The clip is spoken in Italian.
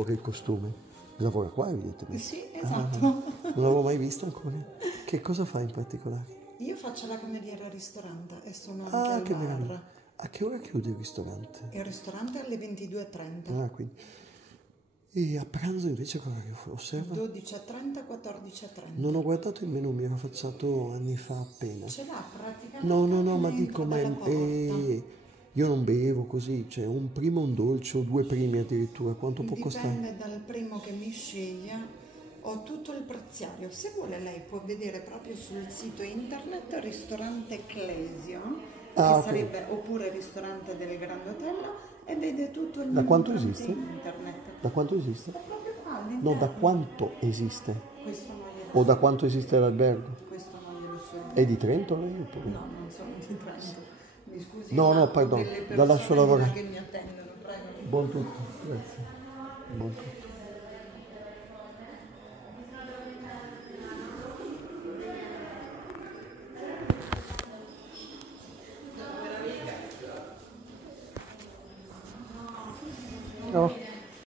il costume. Lavora qua evidentemente. Sì, esatto. Non l'avevo mai vista ancora. Che cosa fa in particolare? Io faccio la cameriera al ristorante e sono anche al Che bar. meraviglia. A che ora chiude il ristorante? Il ristorante è alle 22:30. Quindi. E a pranzo invece cosa che osserva? 12:30, 14:30. Non ho guardato il menù, mi ero affacciato anni fa appena. Ce l'ha praticamente. No, ma dico, dalla porta. io non bevo così, cioè un primo un dolce o due primi addirittura, quanto può costare? Dipende dal primo che mi sceglie. Ho tutto il preziario. Se vuole lei può vedere proprio sul sito internet ristorante Clesio, che ok. sarebbe oppure ristorante del Grand Hotel, e vede tutto il Da quanto tramite esiste? internet. Da quanto esiste? È proprio qua No, all'interno. da quanto esiste? Questo non glielo O da so. quanto esiste l'albergo? Questo non glielo so. È di Trento lei oppure? No, non sono di Trento. Mi scusi. No, ma pardon, delle la lascio persone lavorare. che mi attendono, prego. Buon tutto, grazie. Buon tutto. Oh.